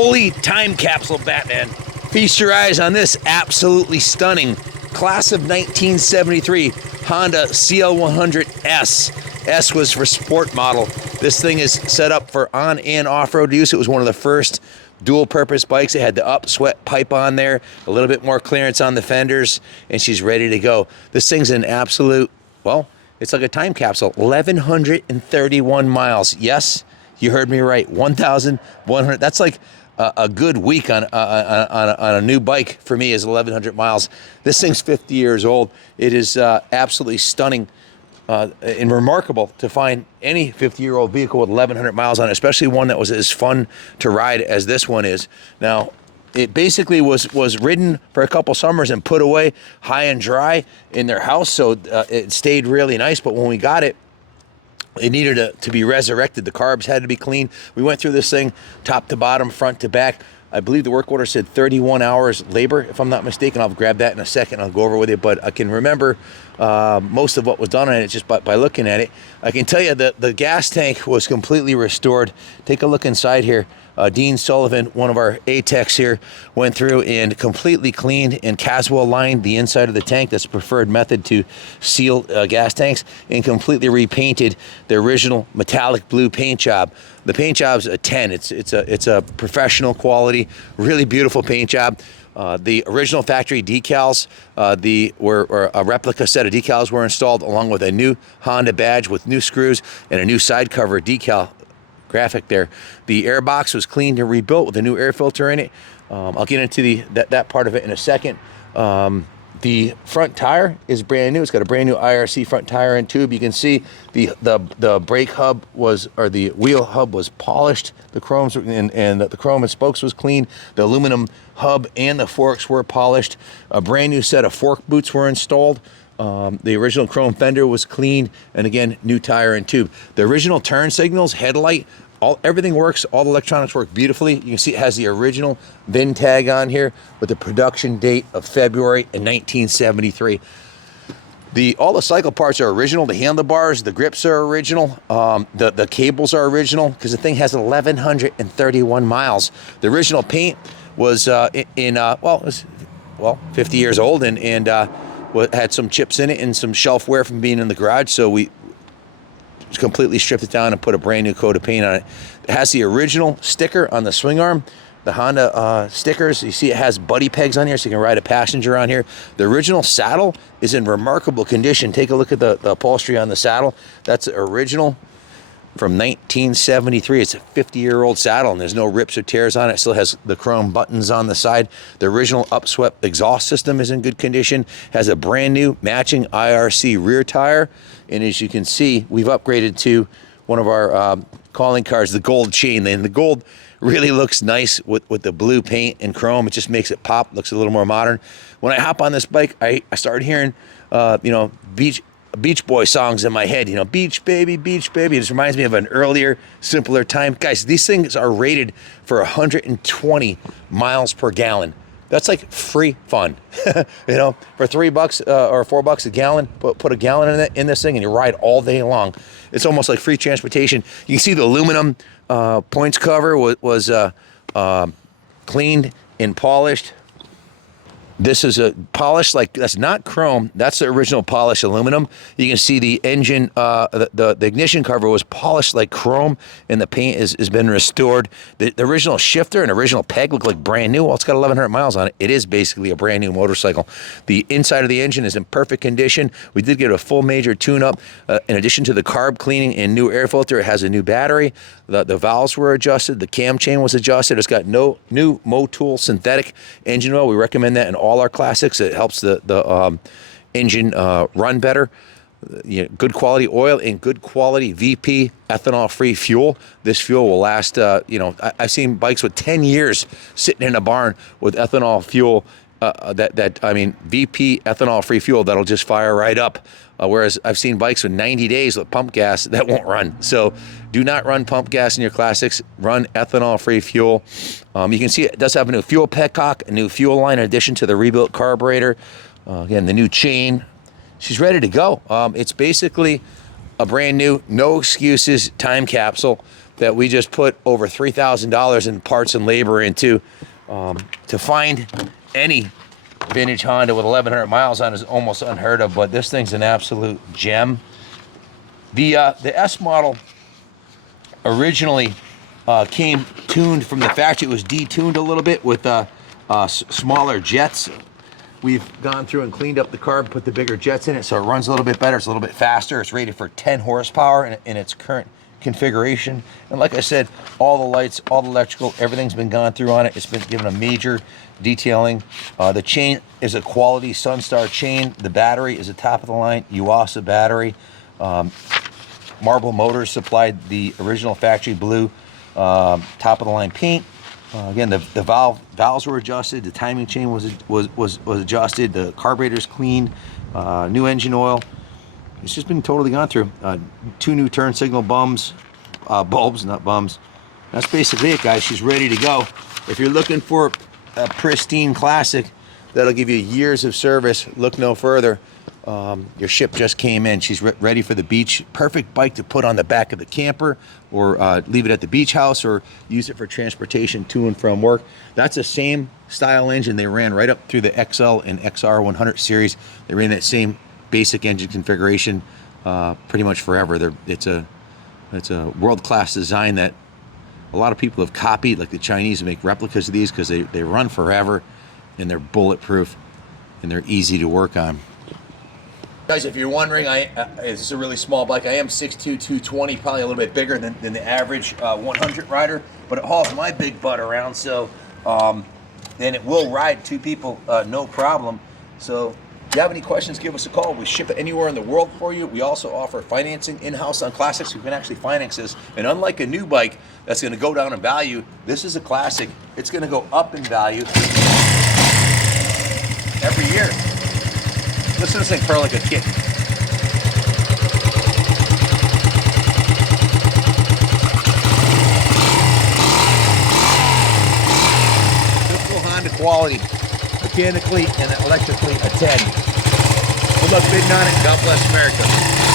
Holy time capsule, Batman. Feast your eyes on this absolutely stunning class of 1973 Honda CL100 S. S was for sport model. This thing is set up for on and off-road use. It was one of the first dual-purpose bikes. It had the up-sweat pipe on there, a little bit more clearance on the fenders, and she's ready to go. This thing's an absolute, well, it's like a time capsule. 1,131 miles. Yes, you heard me right. 1,100. That's like a good week on a new bike for me is 1,100 miles. This thing's 50 years old. It is absolutely stunning and remarkable to find any 50-year-old vehicle with 1,100 miles on it, especially one that was as fun to ride as this one is. Now, it basically was ridden for a couple summers and put away high and dry in their house, so it stayed really nice. But when we got it, it needed to be resurrected. The carbs had to be cleaned. We went through this thing top to bottom, front to back. I believe the work order said 31 hours labor, if I'm not mistaken. I'll grab that in a second. I'll go over with it, but I can remember most of what was done on it just by looking at it. I can tell you that the gas tank was completely restored. Take a look inside here. Dean Sullivan, one of our A-techs here, went through and completely cleaned and Caswell lined the inside of the tank. That's the preferred method to seal gas tanks, and completely repainted the original metallic blue paint job. The paint job's a 10. It's a professional quality, really beautiful paint job. The original factory decals, were a replica set of decals were installed, along with a new Honda badge with new screws and a new side cover decal graphic there. The air box was cleaned and rebuilt with a new air filter in it. I'll get into that part of it in a second. The front tire is brand new. It's got a brand new IRC front tire and tube. You can see the brake hub or the wheel hub was polished. The chromes and the chrome and spokes was clean. The aluminum hub and the forks were polished. A brand new set of fork boots were installed. The original chrome fender was cleaned, and again, new tire and tube. The original turn signals, headlight, everything works. All the electronics work beautifully. You can see it has the original VIN tag on here with the production date of February in 1973. All the cycle parts are original. The handlebars, the grips are original. The cables are original because the thing has 1,131 miles. The original paint was 50 years old and had some chips in it and some shelf wear from being in the garage, so we completely stripped it down and put a brand new coat of paint on it. It has the original sticker on the swing arm, the Honda stickers. You see it has buddy pegs on here so you can ride a passenger on here. The original saddle is in remarkable condition. Take a look at the upholstery on the saddle. That's original from 1973. It's a 50-year-old saddle, and there's no rips or tears on it. It still has the chrome buttons on the side. The original upswept exhaust system is in good condition. Has a brand new matching IRC rear tire, and as you can see, we've upgraded to one of our calling cards, the gold chain. And the gold really looks nice with the blue paint and chrome. It just makes it pop, looks a little more modern. When I hop on this bike, I started hearing, Beach Boy songs in my head, beach baby, beach baby. It just reminds me of an earlier, simpler time. Guys, these things are rated for 120 miles per gallon. That's like free fun. For $3 or $4 a gallon, put a gallon in this thing and you ride all day long. It's almost like free transportation. You can see the aluminum points cover was cleaned and polished. This is a polished, that's not chrome. That's the original polished aluminum. You can see the engine, the ignition cover was polished like chrome, and the paint has been restored. The original shifter and original peg look like brand new. Well, it's got 1,100 miles on it. It is basically a brand new motorcycle. The inside of the engine is in perfect condition. We did get a full major tune-up. In addition to the carb cleaning and new air filter, it has a new battery. The valves were adjusted. The cam chain was adjusted. It's got no new Motul synthetic engine oil. We recommend that in all our classics. It helps the engine run better. Good quality oil and good quality VP ethanol-free fuel. This fuel will last, I've seen bikes with 10 years sitting in a barn with ethanol fuel, VP ethanol-free fuel that'll just fire right up. Whereas I've seen bikes with 90 days with pump gas that won't run. So do not run pump gas in your classics. Run ethanol-free fuel. You can see it does have a new fuel petcock, a new fuel line in addition to the rebuilt carburetor. Again, the new chain. She's ready to go. It's basically a brand new, no excuses time capsule that we just put over $3,000 in parts and labor into. To find any vintage Honda with 1,100 miles on is almost unheard of, but this thing's an absolute gem. The S model originally came tuned from the factory. It was detuned a little bit with smaller jets. We've gone through and cleaned up the carb, put the bigger jets in it, so it runs a little bit better. It's a little bit faster. It's rated for 10 horsepower in its current configuration. And like I said, all the lights, all the electrical, everything's been gone through on it. It's been given a major detailing. The chain is a quality Sunstar chain. The battery is a top of the line Yuasa battery. Marble Motors supplied the original factory blue top of the line paint. Again, the valves were adjusted. The timing chain was adjusted. The carburetor's cleaned. New engine oil. It's just been totally gone through. 2 new turn signal bulbs, not bums. That's basically it, guys. She's ready to go. If you're looking for a pristine classic that'll give you years of service, look no further. Your ship just came in. She's ready for the beach. Perfect bike to put on the back of the camper, or leave it at the beach house, or use it for transportation to and from work. That's the same style engine they ran right up through the XL and XR100 series. They ran that same basic engine configuration pretty much forever. It's a world-class design that a lot of people have copied, like the Chinese make replicas of these because they run forever and they're bulletproof and they're easy to work on. Guys, if you're wondering, this is a really small bike. I am 6'2", 220, probably a little bit bigger than the average 100 rider, but it hauls my big butt around, so then it will ride 2 people, no problem. So if you have any questions, give us a call. We ship it anywhere in the world for you. We also offer financing in-house on classics. You can actually finance this. And unlike a new bike that's going to go down in value, this is a classic. It's going to go up in value every year. Listen to this thing purr like a kitten. Typical Honda quality, mechanically and electrically a 10. Good luck bidding on it. God bless America.